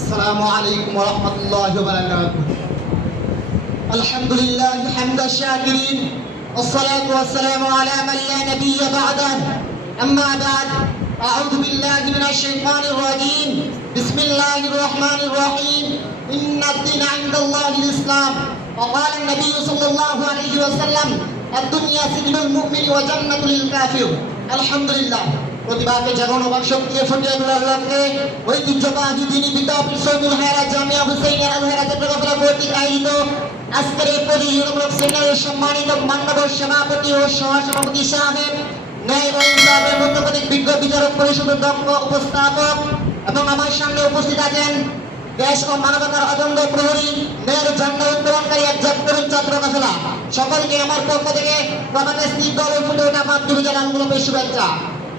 السلام عليكم ورحمة الله وبركاته. الحمد لله حمد الشاكرين والصلاة والسلام على من لا نبي بعده. أما بعد أعوذ بالله من الشيطان الرجيم. بسم الله الرحمن الرحيم. إن الدين عند الله الإسلام. وقال النبي صلى الله عليه وسلم الدنيا سجن المؤمن وجنة للكافر. الحمد لله প্রতিভাকে জাগানো বা শক্তিকে ফুটিয়ে তোলার লক্ষ্যে ঐতিহ্যবাহী দিনী পিতা সৈদুল হায়রা, জামিয়া হুসেইন কর্তৃক আয়োজিত আজকের এই প্রতিযোগিতামূলক সেমিনারের সম্মানিত মান্যবর সভাপতি ও সহসভাপতি সাহেব, ন্যায় ও ইনসাফের বিজ্ঞ বিচারক পরিষদের দক্ষ উপস্থাপক এবং আমার সামনে উপস্থিত আছেন দেশ ও মানবতার প্রহরী সকলকে আমার পক্ষ থেকে ফুটে ওঠা শুভেচ্ছা।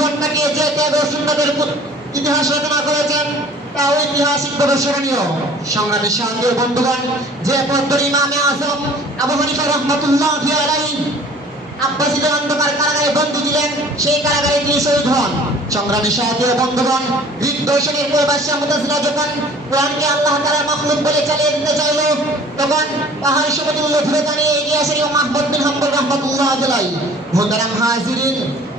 জীবন কাটিয়ে যে ত্যাগ ও সুন্নতের পু- ইতিহাস রচনা করেছেন তা ঐতিহাসিক প্রদর্শনীয় সংগ্রামী ও বন্ধুগণ, যে পদ্মর ইমামে আজম রহমতুল্লাহ আলাইহি আব্বাসিদ অন্ধকার কারাগারে বন্দী ছিলেন, সেই কারাগারে তিনি শহীদ হন। সংগ্রামী সাথী ও বন্ধুগণ, হৃদয় প্রবাসী মুতাসিরা যখন কোরআনকে আল্লাহ তাআলা মাখলুক বলে চালিয়ে দিতে চাইল, তখন পাহাড় সমতুল্য ঘুরে দাঁড়িয়ে এগিয়ে আসেন মাহমুদ বিন হাম্বল রহমতুল্লাহ আলাই মোহতারাম হাজিরিন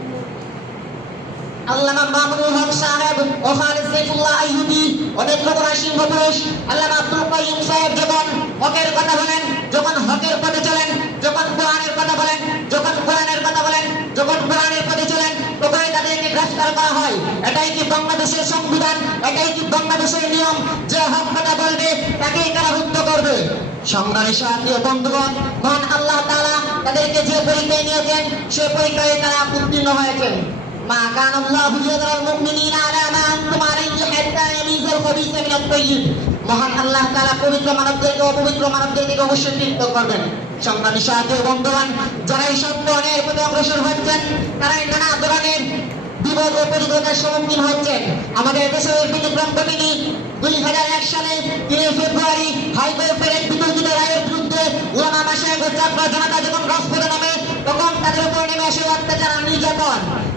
আল্লামা মামুনুল হক সাহেব ও খালিদ সাইফুল্লাহ আইয়ুবি, অনেক লোকরা সিংহ পুরুষ আল্লামা আব্দুল কাইয়ুম সাহেব যখন হকের কথা বলেন, যখন হকের পথে চলেন, যখন কোরআনের কথা বলেন, যখন কোরআনের কথা বলেন, যখন কোরআনের পথে চলেন, তখনই তাদেরকে গ্রেফতার করা হয়। এটাই কি বাংলাদেশের সংবিধান? এটাই কি বাংলাদেশের নিয়ম? যে হক কথা বলবে, তাকেই কারাভুক্ত করবে। সংগ্রামী ও বন্ধুগণ, মহান আল্লাহ তাআলা তাদেরকে যে পরীক্ষায় নিয়েছেন, সে পরীক্ষায় তারা উত্তীর্ণ হয়েছেন। ما كان الله ليذر المؤمنين على ما انتم عليه حتى يميز الخبيث من الطيب মহান আল্লাহ তাআলা পবিত্র মানবদেরকে অপবিত্র মানবদেরকে অবশ্যই তৃপ্ত করবেন সংগ্রামী সাহায্য বন্ধুগণ যারা এই সত্য অন্যায়ের প্রতি অগ্রসর হচ্ছেন তারাই নানা ধরনের বিপদ ও প্রতিকূলতার সম্মুখীন হচ্ছেন আমাদের দেশের ব্যতিক্রম কমিটি দুই হাজার এক সালে তিন ফেব্রুয়ারি হাইকোর্টের এক বিতর্কিত রায়ের বিরুদ্ধে ওলামা মাসায়েখ ও ছাত্র জনতা যখন রাজপথে নামে তখন তাদের উপর নেমে আসে অত্যাচার আর নির্যাতন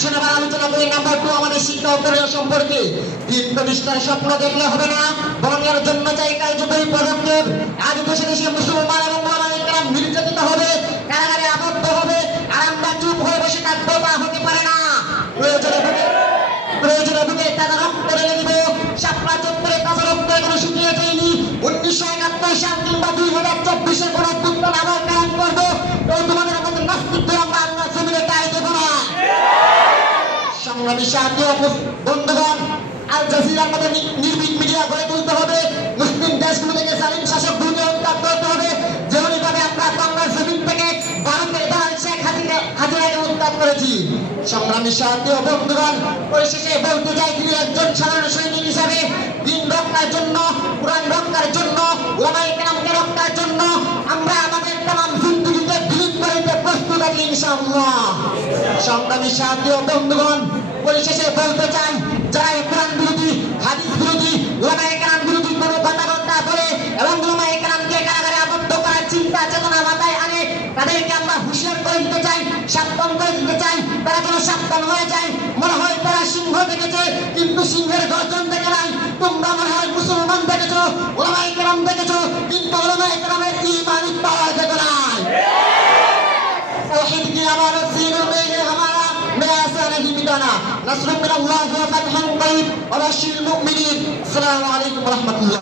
আসুন, আবার আলোচনা করি। নাম্বার টু আমাদের শিক্ষা অপরাধ সম্পর্কে। তিন প্রতিষ্ঠার স্বপ্ন দেখলে হবে না। বরং এর জন্য চাই কার্যকরী পদক্ষেপ আজ দেশে দেশে মুসলমান এবং মানবিকরা নির্যাতিত হবে। সংগ্রামী সাহায্য বন্ধুগণ, আল জাজিরার মতো নির্ভীক মিডিয়া গড়ে তুলতে হবে। মুসলিম দেশগুলো থেকে সালিম শাসক ভূমি উত্তাপ করতে হবে। যেমনি ভাবে আমরা কংগ্রেস জমিন থেকে ভারতের দল শেখ হাসিনা হাজিরাকে উত্তাপ করেছি। সংগ্রামী ও বন্ধুগণ, পরিশেষে বলতে চাই তিনি একজন সাধারণ সৈনিক। সংগ্রামী সাথী ও বন্ধুগণ, পরিশেষে বলতে চাই, যারা কোরআন বিরোধী, হাদিস বিরোধী ওলামায়ে কেরাম বিরোধী কোনো কথাবার্তা বলে এবং ওলামায়ে কেরামকে কারাগারে আবদ্ধ করার চিন্তা চেতনা মাথায় আনে, তাদেরকে আমরা হুঁশিয়ার করে দিতে চাই, সাবধান করে দিতে চাই, তারা যেন সাবধান হয়ে যায়। মনে হয় তারা সিংহ দেখেছে, কিন্তু সিংহের গর্জন نصر من الله فتحا طيب وبشر المؤمنين. السلام عليكم ورحمة الله.